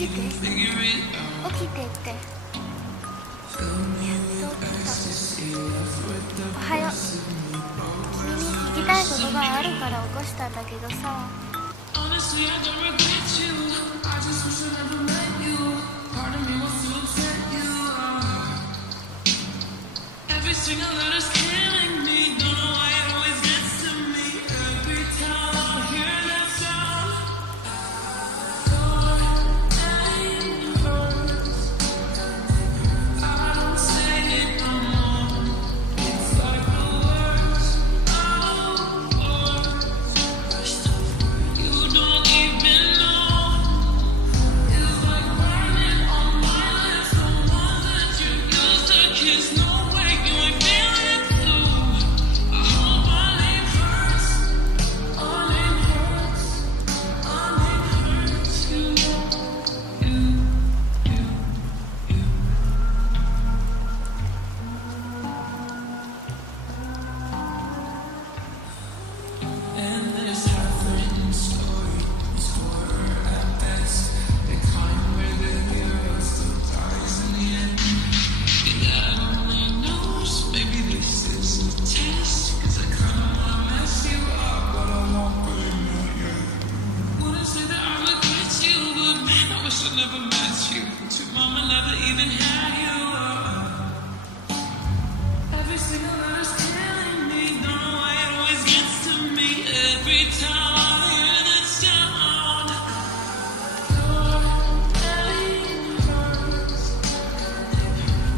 起きて起きてってやっと起きた。おはよう。君に聞きたいことがあるから起こしたんだけどさ。Honestly, I don't regret you. I just wish I never met you. Part of me wants to upset you. Every single letter's killing me. Don't know why it always gets to me. Every time I hear that sound, your name hurts. I don't say it no more. It's like the worst of worst. You don't even know. It's like burning on my lips. The ones that you used to kiss. No way, you ain't feeling it too. I hope our name hurts. Our name hurts. Our name hurts. You. And this half-written story is horror at best. The kind where the hero still dies in the end. And God only knows, maybe this is a test. 'Cause I kinda wanna mess you up, but I won't blame you yet. Wouldn't say that I regret you, but man, I wish I never met you. Your mama never even had you. Every single letter's killing me. Don't know why it always gets to me. Every time I hear that sound, your name hurts.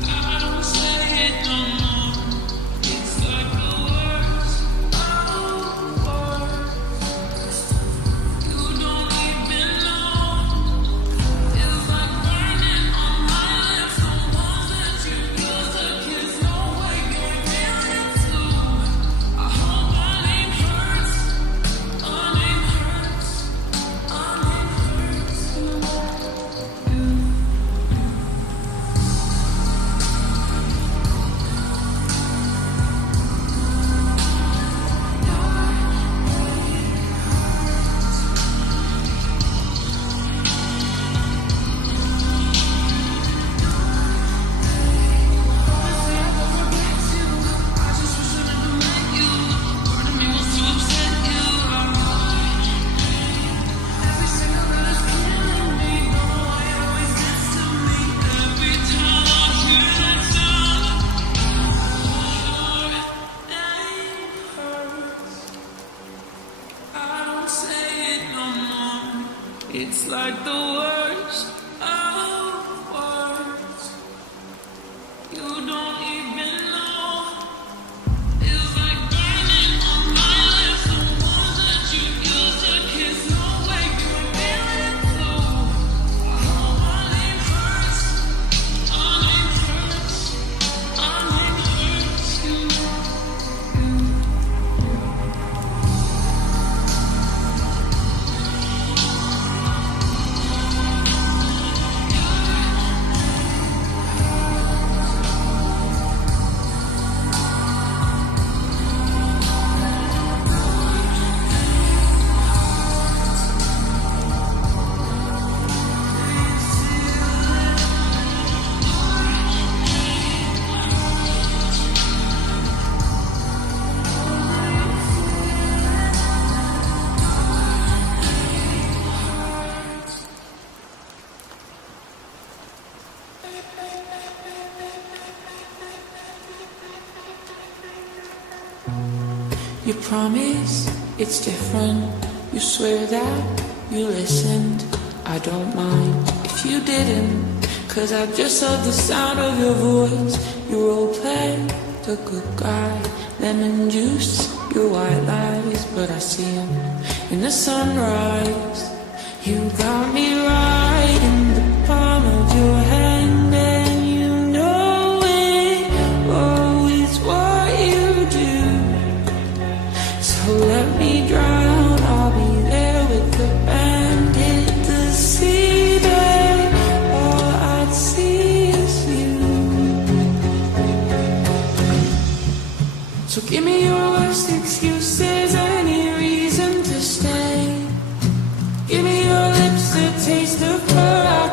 I don't say it no more. It's like the worst of worst. You don't even know. It's like burning on my lips. The ones that you used to kiss. No way, you ain't feeling it too. I hope our name hurts. Our name hurts. Our name hurts. Honestly, I don't regret you. I just wish I never met you. Part of me wants to upset you. Every single letter's killing me. Don't know why it always gets to me. Every time I hear that sound, your name hurts. I don't say it no more. It's like the worst of worst. You don't even know. It's like burning on my lips. The ones that you used to kiss. No way, you ain't feeling it too. I hope our name hurts. Our name hurts. Our name hurts. You. You promise it's different. You swear that you listened. I don't mind if you didn't. 'Cause I just heard the sound of your voice. You roleplay the good guy. Lemon juice, your white lies. But I see 'em in the sunrise. You got me right in the palm of your hand. And you know it. Oh, it's what you do. So let me drown, I'll be there with the band. Hit the sea, babe, all I'd see is you. So give me your worst excuses, any reason to stay. Give me your lips, the taste of her, I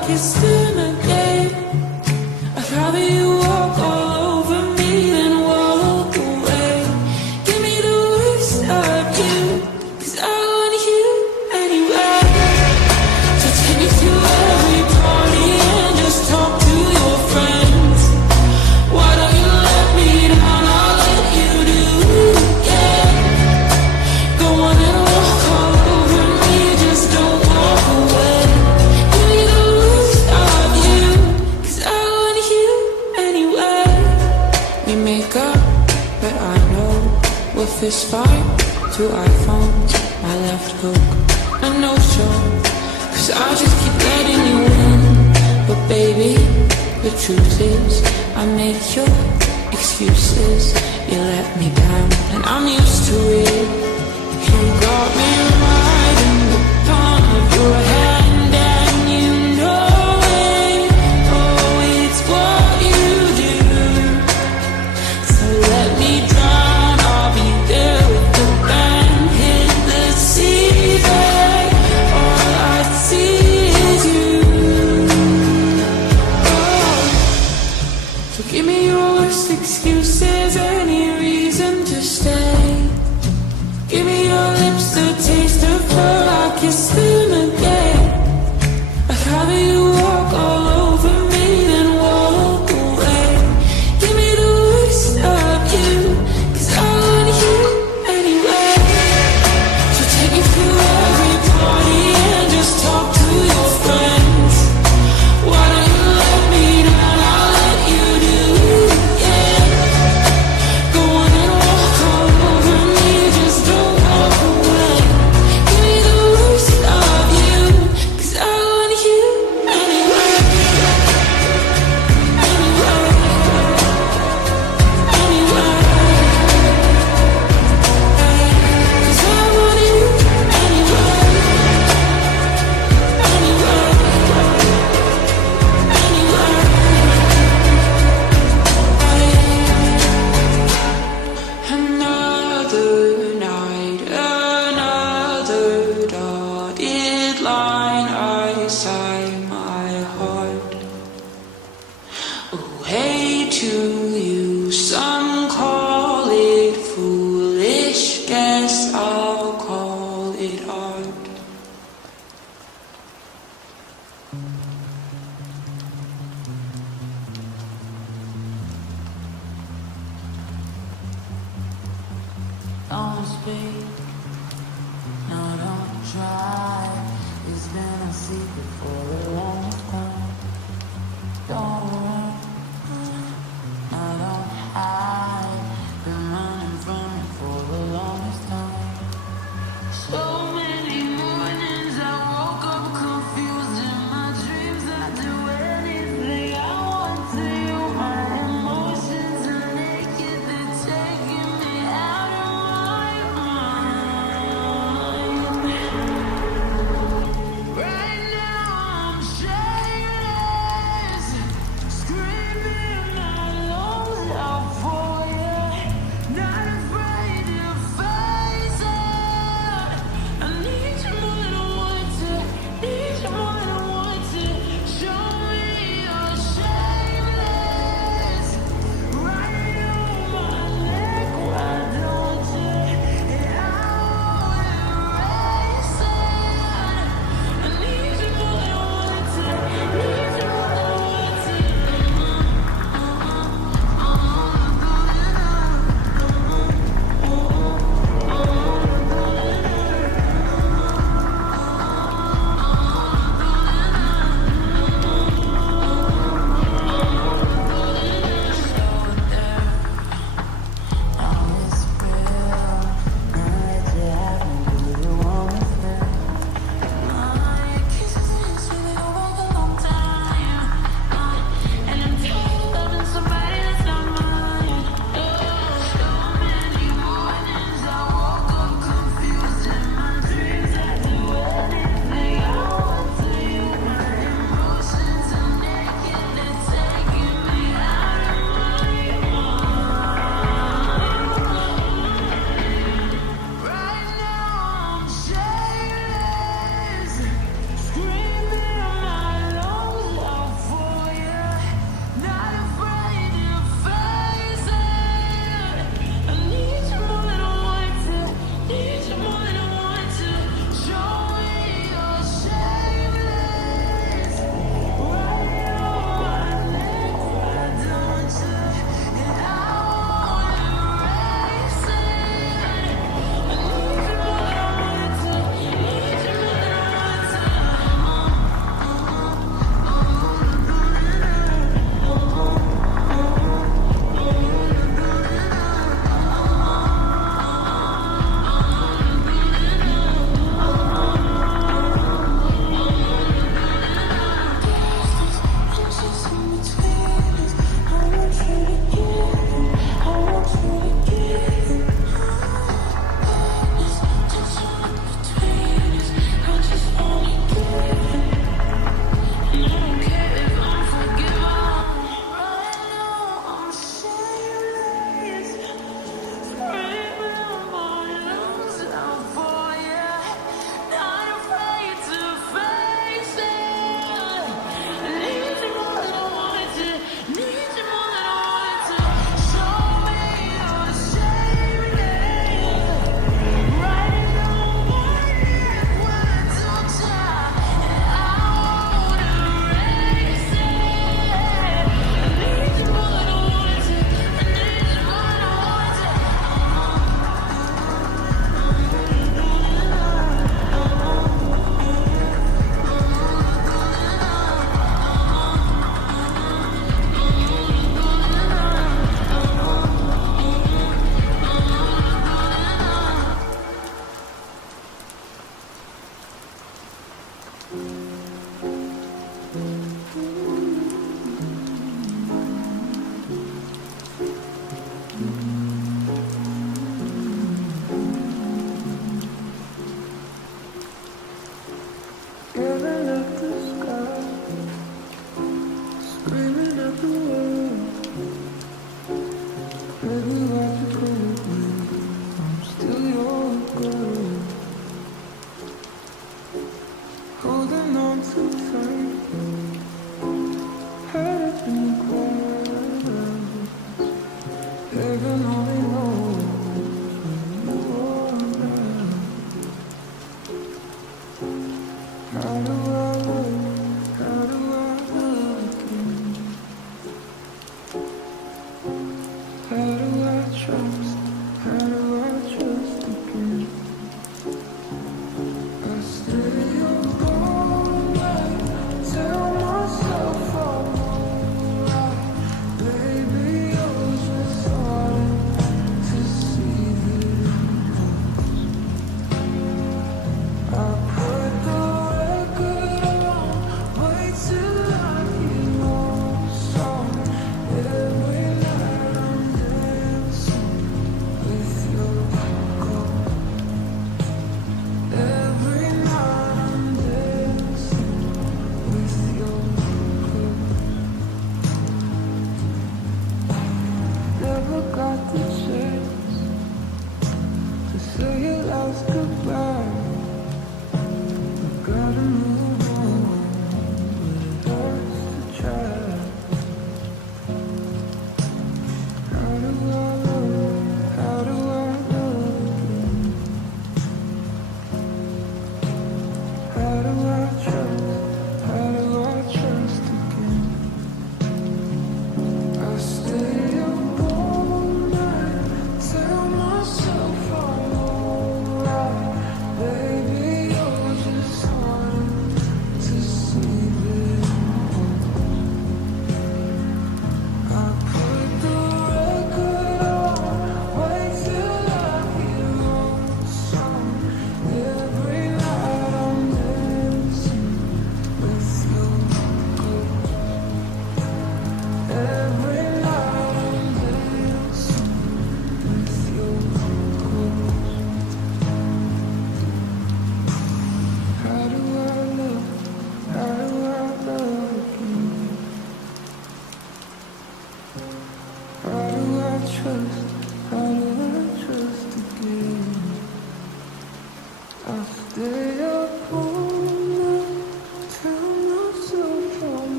this fight to iPhones, my left hook, a no-show. Cause I just keep letting you in. But baby, the truth is, I make your excuses. You let me down, and I'm used to it. You got me right in the palm of your hand, and you know it. Oh, it's what you do. So let me drown, I'll be there with the band. Hit the seabed, all I see is you. Oh, so give me your worst excuses, any reason to stay. Give me your lips, the taste of her, I kiss them again. I'd rather you walk all over me than walk away. Give me the worst of you, cause I want you anyway. So take me through every party and just talk to your friends. Why don't you let me down, I'll let you do it again. Go on and walk all over me, just don't walk away. Give me the worst of you, cause I want you anyway. Anyway. Anyway. Cause I want you anyway. Anyway. Another night, another dotted line, I sigh my heart away to you. Some call it foolish, guess I'll call it art. Don't speak, no, don't try. It's been a secret for the longest time. Don't run, no, don't hide. Been running from it for the longest time. So many mornings I woke up confused. In my dreams I do anything I want to you. My emotions are naked, they're taking me out of my mind. Right now I'm shaking.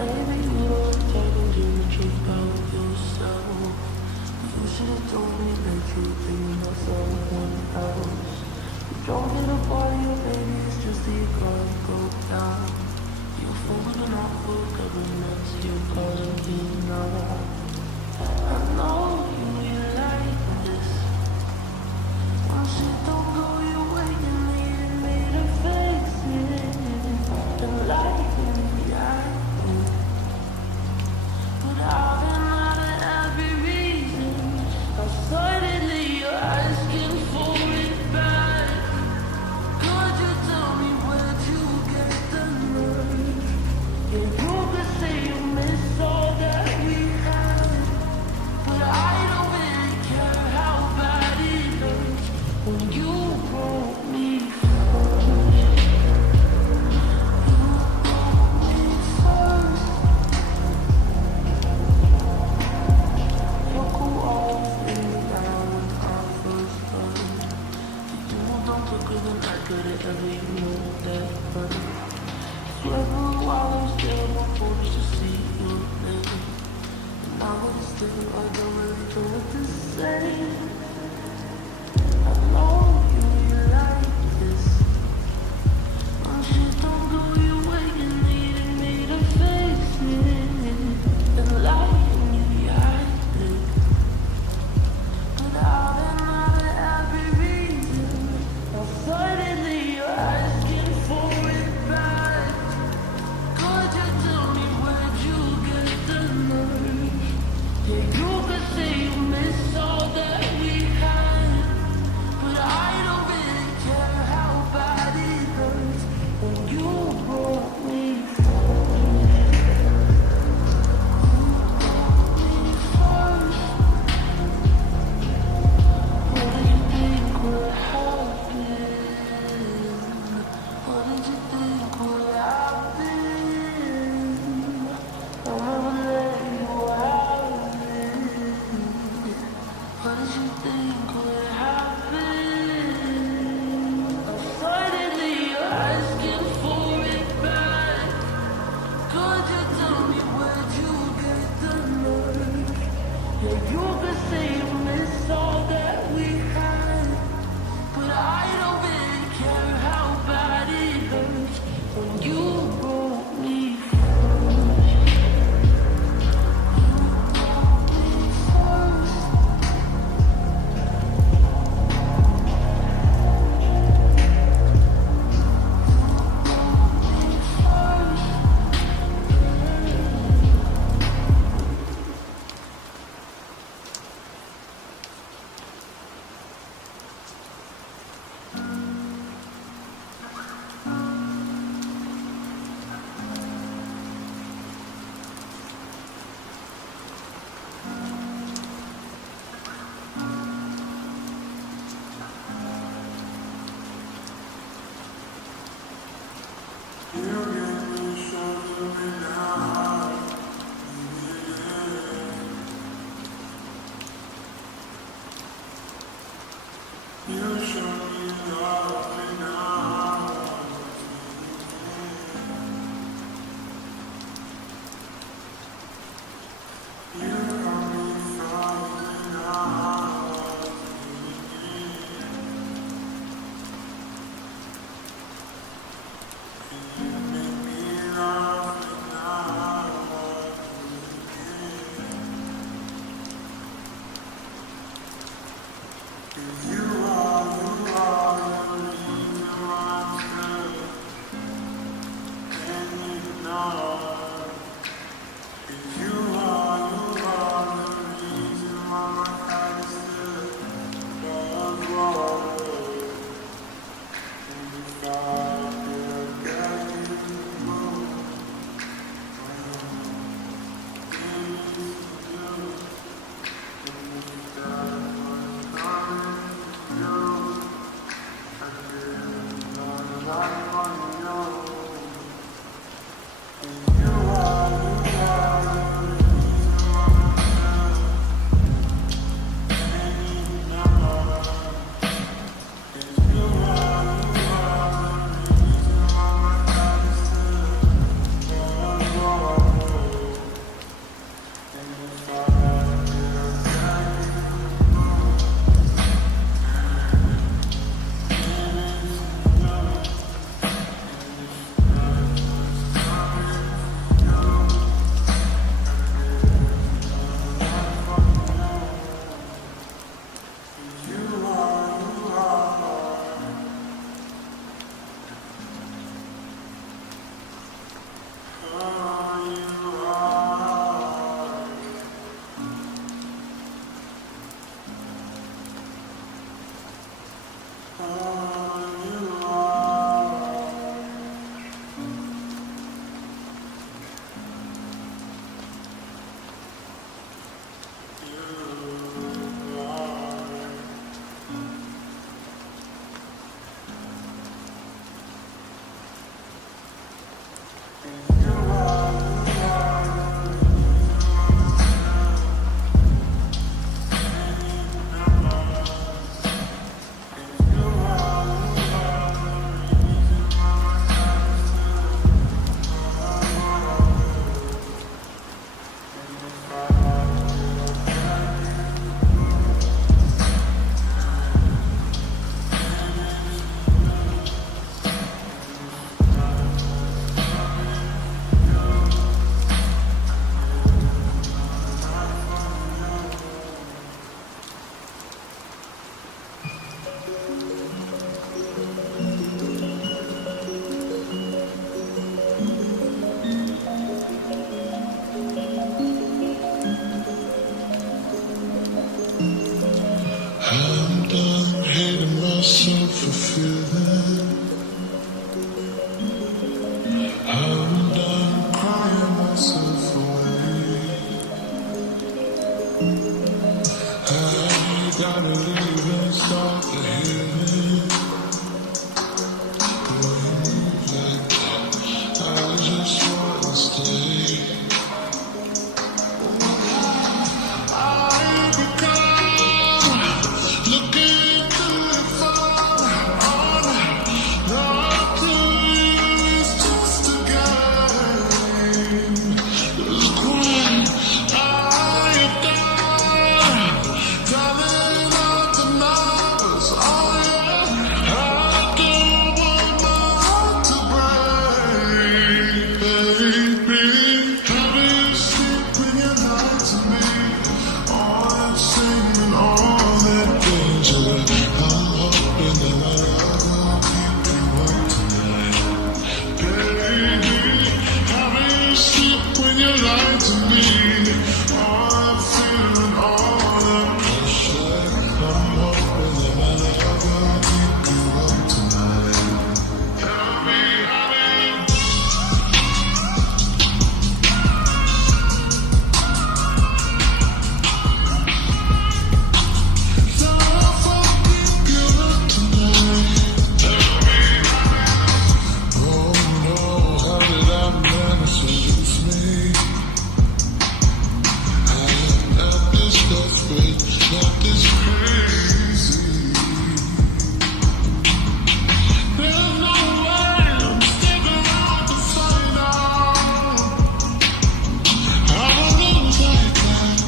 Maybe you don't talking to the truth about yourself. You should have told me that you think about someone else. You don't get a party, or maybe it's just that your car broke down. You're falling off for a couple months, you're calling me now. I know you like this. When shit don't go your way, you need me to fix it. And like me, I do. But I've been out of every reason. Suddenly you're asking for it back. Could you tell me where'd you get the nerve? Yeah, you could say you miss all that we had, but I don't really care how bad it hurts when you broke me first. You broke me first. Look who always let me down when I first started. You moved on quicker than I could have ever, you know that hurt. Swear for a while I was there before just to see you name. Now that it's different, I don't really know what to say. I know you like this. When shit don't go your way, you needed me to fix it. And like me, I did. But I've been out of every reason. Now suddenly you're asking for it back. Could you tell me where'd you get the nerve? Yeah, you could say you miss all that we had, but I don't really care how bad it hurts when you broke me first. What did you think would happen? What did you think would happen? I'll never let you have it. What did you think would happen? Suddenly you're asking for it back. Could you tell me where'd you get the nerve? Yeah, you could say you miss all that we had, but I don't really care how bad it hurts when you broke me first. I'm done hating myself for feeling. I'm done crying myself away. I gotta leave and start the healing. I just wanna stay. I become looking too far on. Not to you is just a game. Look what I have done. Telling all the numbers, oh yeah. I don't want my heart to break, baby. How do you sleep when you lie to me? All that shame and all that danger. I'm hoping that I'll keep you up tonight, baby. How do you sleep when you lie to me? All that fear and all that pressure. I'm hoping that my love will keep you up tonight. Tell me, honey. Love will keep you up tonight. Tell me, honey. Oh no, how did I manage to lose me? I am not this desperate, not this crazy. There's no way I'm sticking around to find out. I won't lose like that.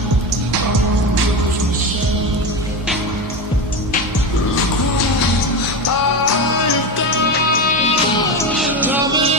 I won't lose myself. Look what I have done. Now that